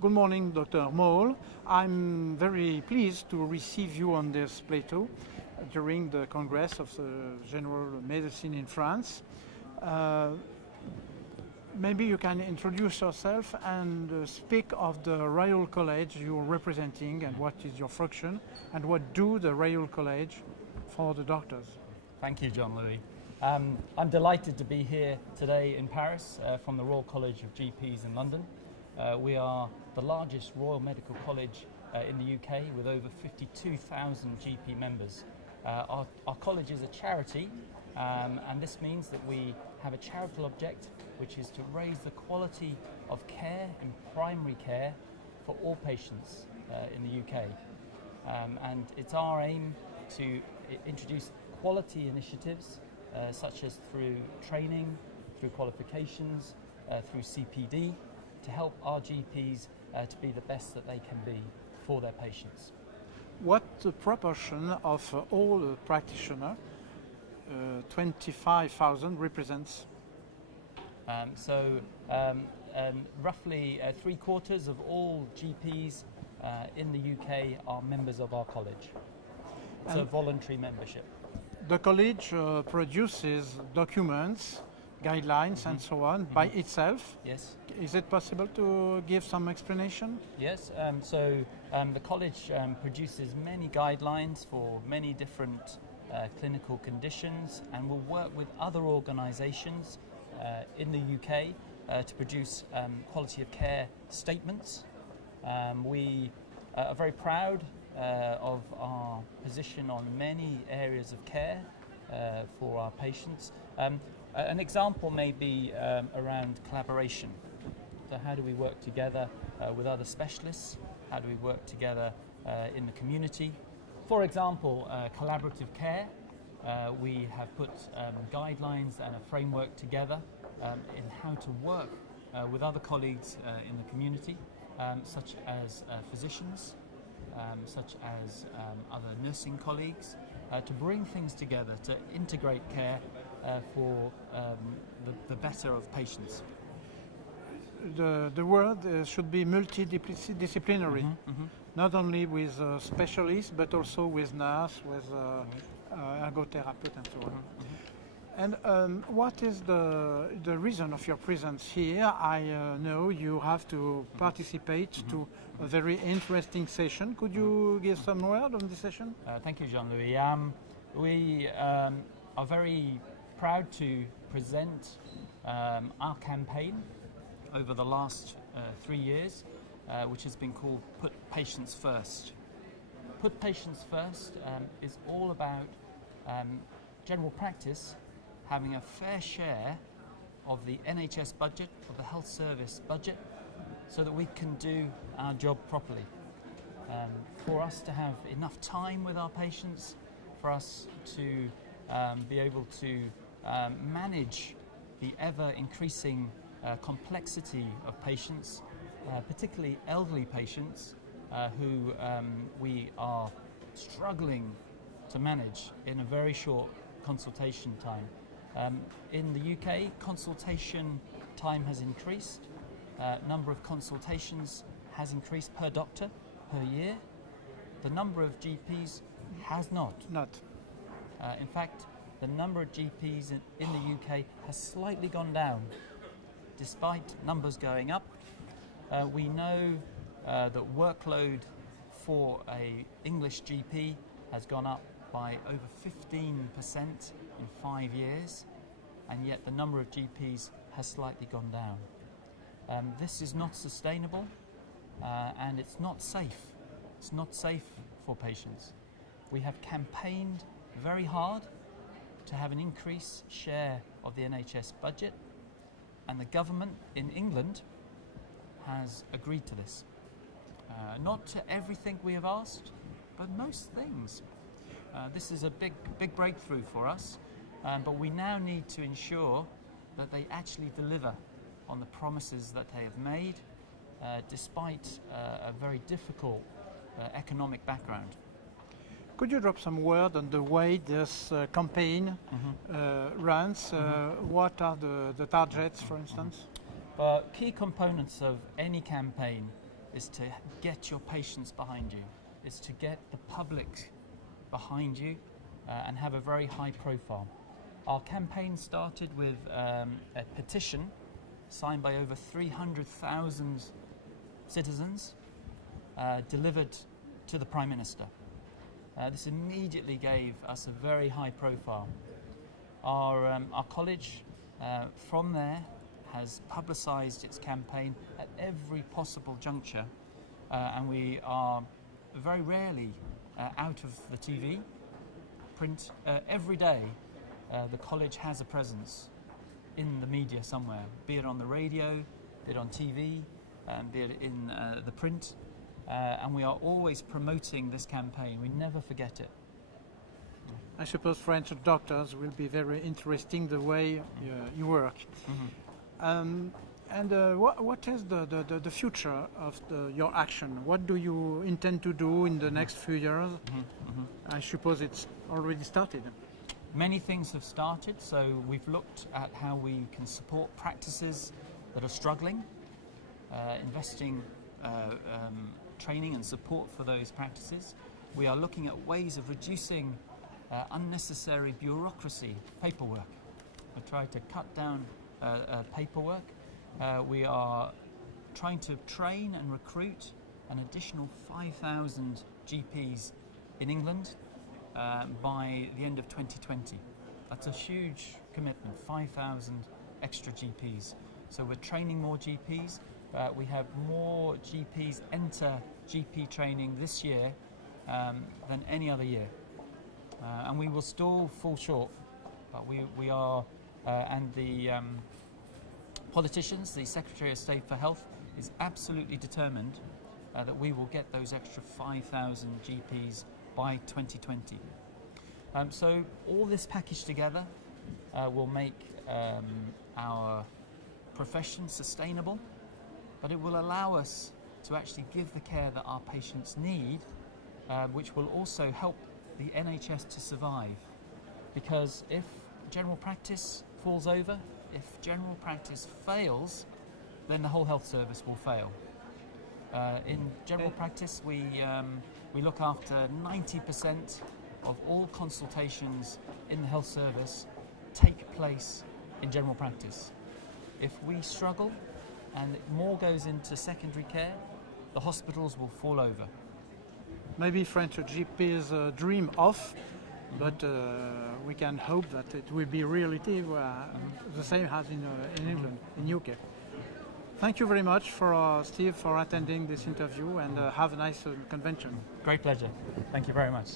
Good morning, Dr. Mowle. I'm very pleased to receive you on this plateau during the Congress of the General Medicine in France. Maybe you can introduce yourself and speak of the Royal College you're representing and what is your function and what do the Royal College for the doctors. Thank you, Jean-Louis. I'm delighted to be here today in Paris from the Royal College of GPs in London. We are the largest Royal Medical College in the UK with over 52,000 GP members. Our college is a charity and this means that we have a charitable object which is to raise the quality of care in primary care for all patients in the UK. And it's our aim to introduce quality initiatives such as through training, through qualifications, through CPD, to help our GPs to be the best that they can be for their patients. What proportion of all practitioners, 25,000, represents? Roughly 3/4 of all GPs in the UK are members of our college. It's a voluntary membership. The college produces documents, guidelines and so on by itself. Yes. Is it possible to give some explanation? Yes, the college produces many guidelines for many different clinical conditions and will work with other organisations in the UK to produce quality of care statements. We are very proud of our position on many areas of care for our patients. An example may be around collaboration. So how do we work together with other specialists? How do we work together in the community? For example, collaborative care. We have put guidelines and a framework together in how to work with other colleagues in the community, such as physicians, such as other nursing colleagues, to bring things together, to integrate care for the better of patients. The world should be multidisciplinary, not only with specialists, but also with nurse, with ergotherapist and so on. And what is the reason of your presence here? I know you have to participate to a very interesting session. Could you give some word on this session? Thank you, Jean-Louis. We are very proud to present our campaign over the last 3 years, which has been called Put Patients First. Put Patients First is all about general practice having a fair share of the NHS budget, of the health service budget, so that we can do our job properly. For us to have enough time with our patients, for us to be able to manage the ever-increasing complexity of patients, particularly elderly patients who we are struggling to manage in a very short consultation time. In the UK, consultation time has increased. Number of consultations has increased per doctor per year. The number of GPs has not. In fact, the number of GPs in the UK has slightly gone down, despite numbers going up. We know that workload for an English GP has gone up by over 15% in 5 years, and yet the number of GPs has slightly gone down. This is not sustainable and it's not safe. It's not safe for patients. We have campaigned very hard to have an increased share of the NHS budget, and the government in England has agreed to this. Not to everything we have asked, but most things. This is a big breakthrough for us, but we now need to ensure that they actually deliver on the promises that they have made, despite a very difficult economic background. Could you drop some word on the way this campaign runs? What are the targets, for instance? But key components of any campaign is to get your patients behind you, is to get the public behind you and have a very high profile. Our campaign started with a petition signed by over 300,000 citizens, delivered to the Prime Minister. This immediately gave us a very high profile. Our college from there has publicised its campaign at every possible juncture, and we are very rarely out of the TV, print. Every day the college has a presence in the media somewhere, be it on the radio, be it on TV, be it in the print, and we are always promoting this campaign. We never forget it. I suppose French doctors will be very interesting the way you work. What is the future of your action? What do you intend to do in the next few years? I suppose it's already started. Many things have started, so we've looked at how we can support practices that are struggling, investing training and support for those practices. We are looking at ways of reducing unnecessary bureaucracy, paperwork. We try to cut down paperwork. We are trying to train and recruit an additional 5,000 GPs in England by the end of 2020. That's a huge commitment, 5,000 extra GPs. So we're training more GPs. We have more GPs enter GP training this year than any other year. And we will still fall short, but we are, and the politicians, the Secretary of State for Health is absolutely determined that we will get those extra 5,000 GPs by 2020. So all this packaged together will make our profession sustainable, but it will allow us to actually give the care that our patients need, which will also help the NHS to survive. Because if general practice falls over, if general practice fails, then the whole health service will fail. In general practice, we look after 90% of all consultations in the health service take place in general practice. If we struggle and more goes into secondary care, the hospitals will fall over. Maybe French GPs dream of, but we can hope that it will be reality the same as in England, in UK. Thank you very much for Steve for attending this interview, and have a nice convention. Great pleasure. Thank you very much.